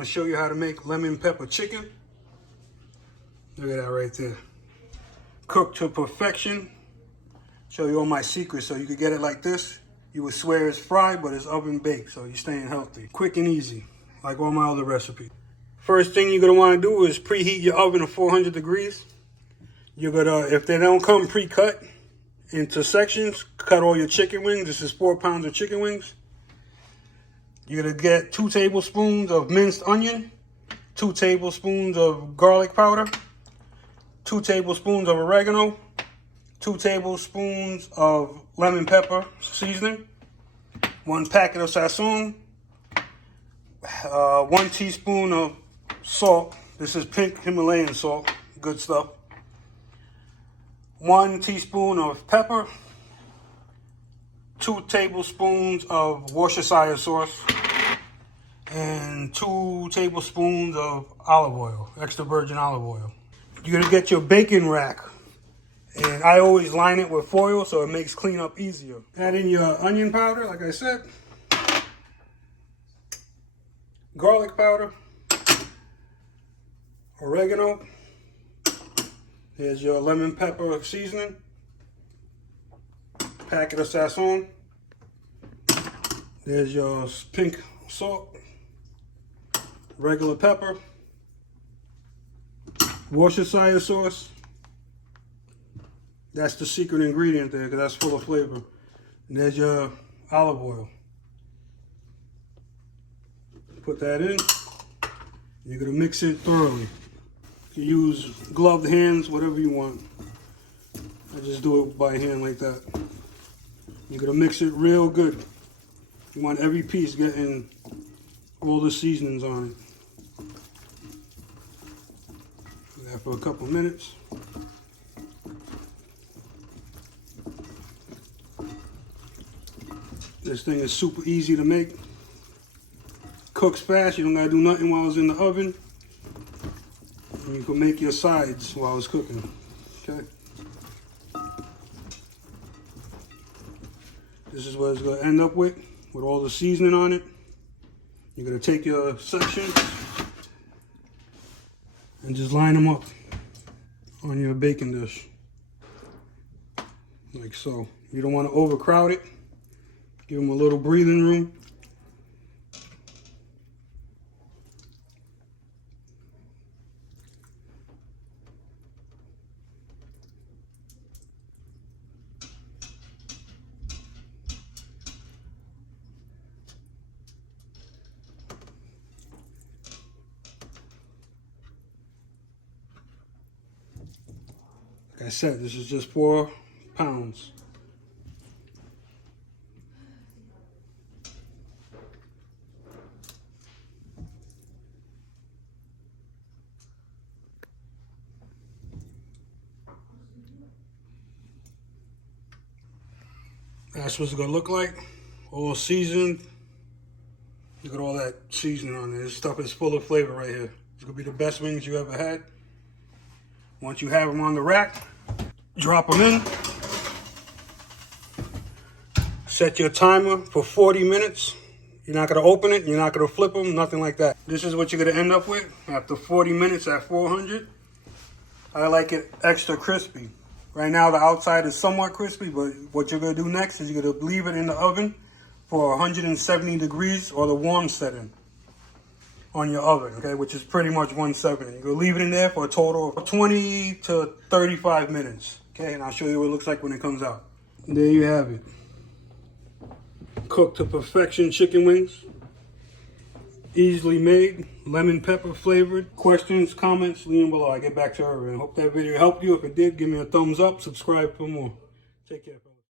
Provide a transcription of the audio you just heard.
gonna show you how to make lemon pepper chicken. Look at that right there. Cooked to perfection. Show you all my secrets so you could get it like this. You would swear it's fried, but it's oven baked, so you're staying healthy. Quick and easy, like all my other recipes. First thing you're gonna wanna do is preheat your oven to 400 degrees. You're gonna, if they don't come pre-cut into sections, cut all your chicken wings. This is 4 pounds of chicken wings. You're gonna get 2 tablespoons of minced onion, 2 tablespoons of garlic powder, 2 tablespoons of oregano, 2 tablespoons of lemon pepper seasoning, 1 packet of sazon, 1 teaspoon of salt. This is pink Himalayan salt, good stuff. 1 teaspoon of pepper, 2 tablespoons of Worcestershire sauce, and 2 tablespoons of olive oil, extra virgin olive oil. You're gonna get your bacon rack, and I always line it with foil so it makes cleanup easier. Add in your onion powder, like I said, garlic powder, oregano. Here's your lemon pepper seasoning, packet of sazon. There's your pink salt, regular pepper, Worcestershire sauce. That's the secret ingredient there because that's full of flavor. And there's your olive oil. Put that in. You're gonna mix it thoroughly. You can use gloved hands, whatever you want. I just do it by hand like that. You're gonna mix it real good. You want every piece getting all the seasonings on it. Do that for a couple minutes. This thing is super easy to make. Cooks fast, you don't gotta do nothing while it's in the oven. And you can make your sides while it's cooking, okay? This is what it's gonna end up with all the seasoning on it. You're gonna take your sections and just line them up on your baking dish, like so. You don't wanna overcrowd it. Give them a little breathing room. Like I said, this is just 4 pounds. That's what it's gonna look like. All seasoned. Look at all that seasoning on there. This stuff is full of flavor right here. It's gonna be the best wings you ever had. Once you have them on the rack, drop them in. Set your timer for 40 minutes. You're not gonna open it, you're not gonna flip them, nothing like that. This is what you're gonna end up with after 40 minutes at 400. I like it extra crispy. Right now the outside is somewhat crispy, but what you're gonna do next is you're gonna leave it in the oven for 170 degrees or the warm setting on your oven, okay, which is pretty much 170. You're gonna leave it in there for a total of 20 to 35 minutes, okay, and I'll show you what it looks like when it comes out. And there you have it. Cooked to perfection chicken wings. Easily made, lemon pepper flavored. Questions, comments, leave them below. I get back to her. I hope that video helped you. If it did, give me a thumbs up. Subscribe for more. Take care.